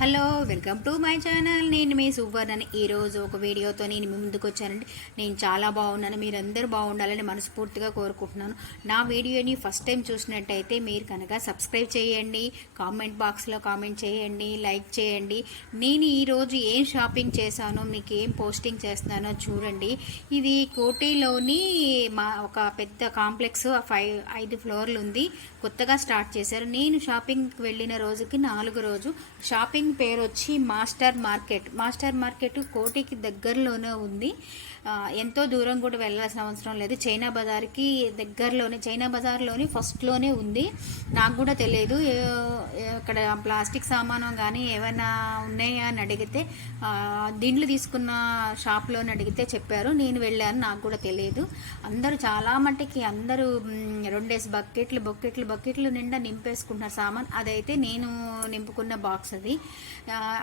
Hello, welcome to my channel. నేను మీ సువర్ణని. ఈరోజు ఒక వీడియోతో నేను మీ ముందుకు వచ్చానండి. నేను చాలా బాగున్నాను, మీరందరూ బాగుండాలని మనస్ఫూర్తిగా కోరుకుంటున్నాను. నా వీడియోని ఫస్ట్ టైం చూసినట్టయితే మీరు కనుక సబ్స్క్రైబ్ చేయండి, కామెంట్ బాక్స్లో కామెంట్ చేయండి, లైక్ చేయండి. నేను ఈరోజు ఏం షాపింగ్ చేశానో, మీకు ఏం పోస్టింగ్ చేస్తున్నానో చూడండి. ఇది కోటిలోని మా ఒక పెద్ద కాంప్లెక్స్ 5 ఫ్లోర్లు ఉంది. కొత్తగా స్టార్ట్ చేశారు. నేను షాపింగ్కి వెళ్ళిన రోజుకి 4వ రోజు. షాపింగ్ పేరు వచ్చి మాస్టర్ మార్కెట్ కోటికి దగ్గరలోనే ఉంది. ఎంతో దూరం కూడా వెళ్ళాల్సిన అవసరం లేదు. చైనా బజార్కి దగ్గరలోనే, చైనా బజార్లోని ఫస్ట్లోనే ఉంది. నాకు కూడా తెలియదు. ఇక్కడ ప్లాస్టిక్ సామానం కానీ ఏమైనా ఉన్నాయా అని అడిగితే, దిండ్లు తీసుకున్న షాప్లోని అడిగితే చెప్పారు. నేను వెళ్ళాను, నాకు కూడా తెలియదు. అందరూ చాలా మట్టుకి అందరూ 2 బకెట్లు నిండా నింపేసుకుంటున్నారు సామాన్. అదైతే నేను నింపుకున్న బాక్స్ అది.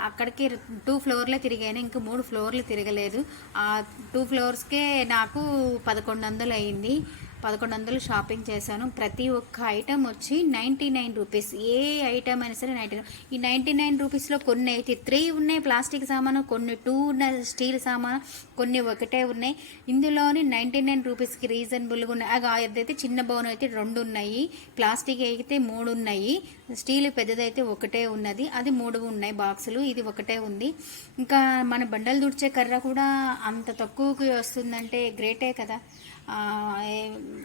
అక్కడికి 2 ఫ్లోర్లే తిరిగాను, ఇంకా 3 ఫ్లోర్లు తిరగలేదు. ఆ 2 ఫ్లోర్స్కే నాకు 1100 అయింది. 1100 షాపింగ్ చేశాను. ప్రతి ఒక్క ఐటెం వచ్చి 99 రూపీస్. ఏ ఐటెం అయినా సరే 99. ఈ 99 రూపీస్లో కొన్ని అయితే 3 ఉన్నాయి ప్లాస్టిక్ సామాను, కొన్ని 2 ఉన్నాయి స్టీల్ సామాను, కొన్ని ఒకటే ఉన్నాయి. ఇందులోని 99 రూపీస్కి రీజనబుల్గా ఉన్నాయి. అదైతే చిన్న బౌన్ అయితే 2 ఉన్నాయి, ప్లాస్టిక్ అయితే 3 ఉన్నాయి, స్టీల్ పెద్దదైతే ఒకటే ఉన్నది. అది 3 ఉన్నాయి బాక్సులు, ఇది ఒకటే ఉంది. ఇంకా మన బండలు దుడిచే కర్ర కూడా అంత తక్కువకి వస్తుందంటే గ్రేటే కదా.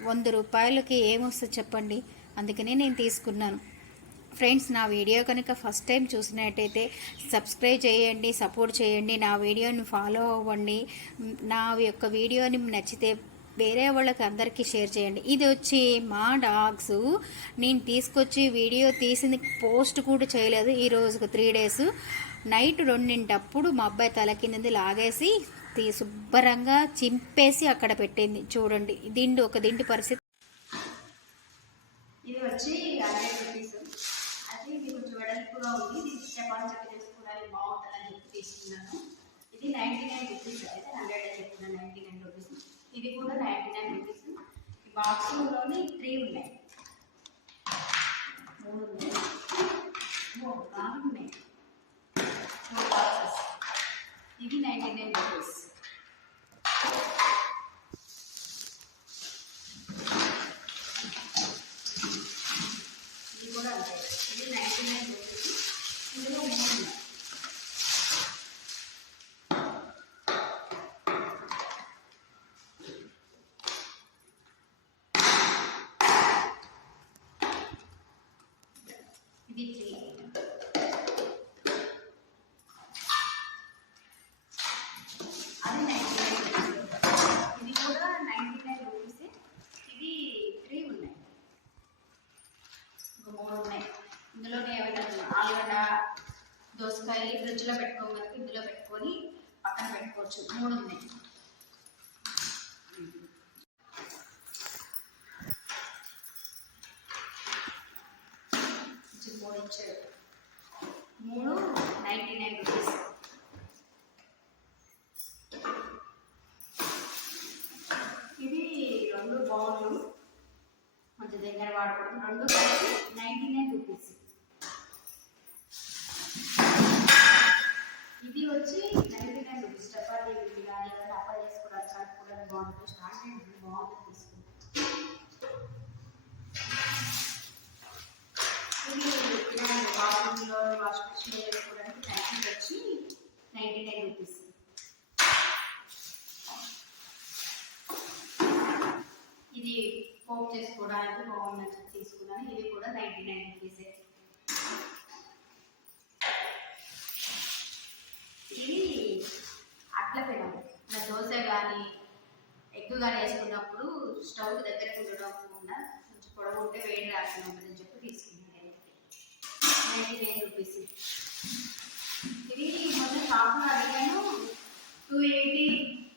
100 రూపాయలకి ఏమొస్తుంది చెప్పండి. అందుకనే నేను తీసుకున్నాను. ఫ్రెండ్స్, నా వీడియో కనుక ఫస్ట్ టైం చూసినట్టయితే సబ్స్క్రైబ్ చేయండి, సపోర్ట్ చేయండి, నా వీడియోని ఫాలో అవ్వండి. నా యొక్క వీడియోని నచ్చితే వేరే వాళ్ళకి అందరికీ షేర్ చేయండి. ఇది వచ్చి మా డాగ్స్. నేను తీసుకొచ్చి వీడియో తీసింది పోస్ట్ కూడా చేయలేదు. ఈ రోజుకు 3 డేస్. నైట్ 2 మా అబ్బాయి తల కింద లాగేసి శుభ్రంగా చింపేసి అక్కడ పెట్టింది. చూడండి ఒక దిండు పరిస్థితి. ఇది వచ్చి 100 రూపీస్. అయితే ఇది కొంచెం వెడల్పుగా ఉంది. ఇది చపాతీ చేసుకోవడానికి బాగుంటుందని చెప్పి తీసుకున్నాను. ఇది 99 రూపీస్. అయితే 100 అని చెప్తున్నాను, 99 రూపీస్. ఇది కూడా 99 రూపీస్. ఈ బాక్స్లోని 3 ఉన్నాయి, 3 ఉన్నాయి, 4 ఉన్నాయి, 4 బాక్సెస్. ఇది 99 రూపీస్. ఇది కూడా అంతే, ఇది 99 రూపీస్. ఇందులో 3 ఉన్నాయి. ఇది 3. అది 99 రూపీస్. ఇది కూడా 99 రూపీస్. ఇది 3 ఉన్నాయి, ఇంకా 3 ఉన్నాయి. ఇందులోనే ఏమైనా ఆలుగడ్డ, దోసకాయ ఫ్రిడ్జ్లో పెట్టుకోగలిగి ఇందులో పెట్టుకొని పక్కన పెట్టుకోవచ్చు. 3 ఉన్నాయి. ఇచ్చాడు. 3 99 రూపీస్. ఇది 2 బౌన్లు, కొంచెం దగ్గర వాడకూడదు. 2 కలిసి 99 రూపీస్. ఇది వచ్చి 99 రూపీస్. చపాతీ కానీ ఏదైనా అప్లై చేసుకోవడానికి కలుపుకోవడానికి బాగుంటుంది. స్టాండర్డ్ బాగుంటుంది, తీసుకుంటాం. ఇది బాత్రూంలో వాష్ మిషన్లో వేసుకోవడానికి ప్యాకెట్ వచ్చి 99 రూపీస్. ఇది పోప్ చేసుకోవడానికి బాగుందని తీసుకున్నాను. ఇది కూడా 99 రూపీసే. ఇది అట్ల పెనం. మన దోశ కానీ ఎగ్ కానీ వేసుకున్నప్పుడు స్టవ్ దగ్గరకు ఉండకుండా కొంచెం పొడవు ఉంటే వేడి రాకుండా ఉంటుందని చెప్పి తీసుకున్నాను. 99 రూపీస్. ఇది మొత్తం షాప్లో అడిగాను 280,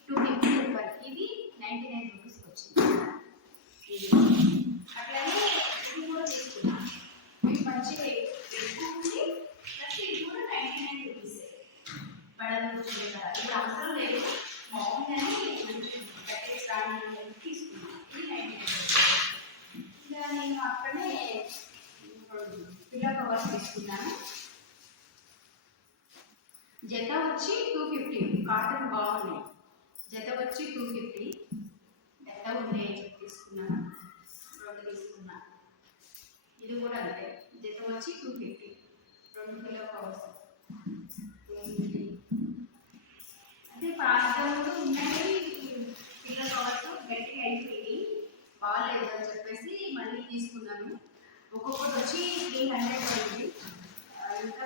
250 రూపాయలు. ఇది 99 రూపీస్కి వచ్చింది. ఇది అట్లాగే ఇది కూడా తీసుకున్నాను. ఇది మంచిగా ఎక్కువ ఉంది. ఇది కూడా 99 రూపీస్. పడదు చూడాలి, ఇది అవసరం లేదు, బాగుందని పెట్టేస్తాను తీసుకున్నాను. ఇది 99 రూపీస్. ఇలా నేను అక్కడనే పిల్ల కవర్స్ తీసుకున్నాను. జత వచ్చి 250, కాటన్ బాగున్నాయి. జత వచ్చి 250, మెత్తగా ఉన్నాయి తీసుకున్నాను, 2 తీసుకున్నా. ఇది కూడా అంతే, జత వచ్చి 250, 2 కిలో కవర్స్ 250. అదే పాతలు ఉన్నాయి కిలో కవర్స్, గట్టిగా అయిపోయి బాగాలేదు అని చెప్పేసి మళ్ళీ తీసుకున్నాను. ఒక్కొక్కటి వచ్చి 300 అయింది. ఇంకా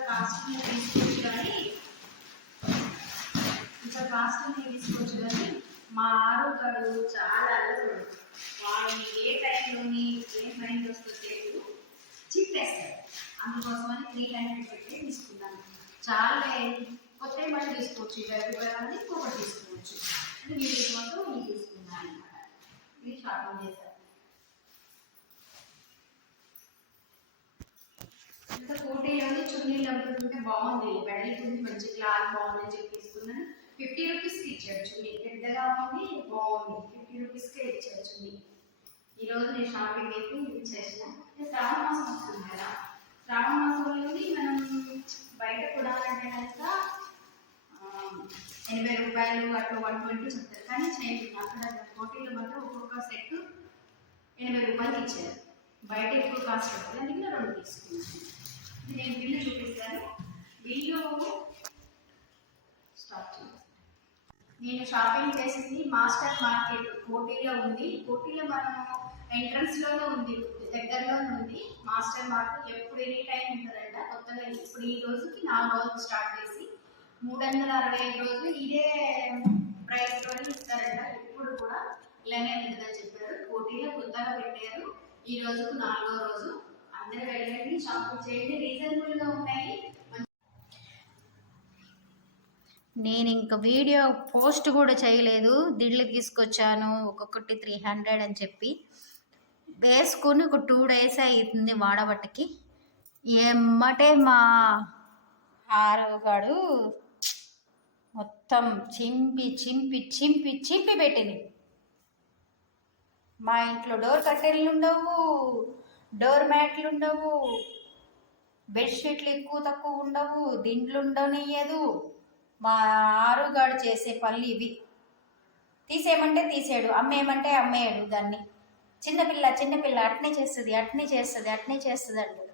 కాస్ట్ తీసుకోవచ్చు కానీ మా ఆరోగ్యాలు చాలా అల్లరు. వాళ్ళు ఏ టైంలోని ఏం మైండ్ వస్తుందో తెలియదు, చిప్పేస్తారు. అందుకోసమని 300 పెట్టి తీసుకున్నాను. చాలా కొత్త మళ్ళీ తీసుకోవచ్చు, ఇవన్నీ ఇంకొకటి తీసుకోవచ్చు. అంటే మీరు మాత్రం నేను తీసుకున్నాను అనమాట. ఇది షాపింగ్ చేశాను. ఇంకా కోటీలోని చున్నీలు అమ్ముతుంటే బాగుంది, వెడల్పుంది, మంచి క్లాత్ బాగుందని చెప్పి తీసుకున్నాను. 50 రూపీస్కి ఇచ్చాడు చున్నీ, పెద్దగా ఉంది, బాగుంది. 50 రూపీస్కే ఇచ్చాడు చున్నీ. ఈరోజు నేను షాపింగ్ అయితే చేసిన. శ్రావణ మాసం వస్తుంది కదా, శ్రావణ మాసంలోని మనం బయట కొనాలంటే కనుక 80 రూపాయలు అట్లా 120 చెప్తారు. కానీ చేయండి, అక్కడ కోటీలో మాత్రం ఒక్కొక్క సెట్ 80 రూపాయలకి ఇచ్చారు. బయట ఎక్కువ కాస్ట్ పడుతుంది, అందుకే 2 తీసుకున్నాను. ఇది నేను బిల్లు చూపిస్తాను. బిల్లు స్టార్ట్ చేస్తాను. నేను షాపింగ్ చేసింది మాస్టర్ మార్కెట్ కోటిలో ఉంది. కోటిలో మనము ఎంట్రన్స్లోనే ఉంది, దగ్గరలోనే ఉంది మాస్టర్ మార్కెట్. ఎప్పుడు ఎనీ టైం ఉంటుందంట. కొత్తగా ఇప్పుడు ఈ రోజుకి 4 రోజులు స్టార్ట్ చేసి 365 రోజులు ఇదే ప్రైస్లోనే ఇస్తారంట. ఇప్పుడు కూడా ఇలానే ఉంటుందని చెప్పారు. కోటిలో కొత్తగా పెట్టారు. ఈ రోజుకు 4వ రోజు. అందరూ వెళ్ళండి, షాపింగ్ చేయండి, రీజనబుల్గా ఉన్నాయి. నేను ఇంకా వీడియో పోస్ట్ కూడా చేయలేదు. దిళ్ళు తీసుకొచ్చాను, ఒక్కొక్కటి 300 అని చెప్పి వేసుకుని ఒక 2 days అవుతుంది వాడబట్టికి. ఎమ్మటే మా ఆరోగాడు మొత్తం చింపి చింపి చింపి చింపి పెట్టింది. మా ఇంట్లో డోర్ కట్టెలు ఉండవు, డోర్ మ్యాట్లు ఉండవు, బెడ్షీట్లు ఎక్కువ తక్కువ ఉండవు, దిండ్లు ఉండనియదు. మా ఆరుగాడు చేసే పనులు ఇవి. తీసేయమంటే తీసేయడు, అమ్మేయమంటే అమ్మేయడు. దాన్ని చిన్నపిల్ల చిన్నపిల్ల అట్నే చేస్తుంది, అట్నే చేస్తుంది, అట్నే చేస్తుంది అంట.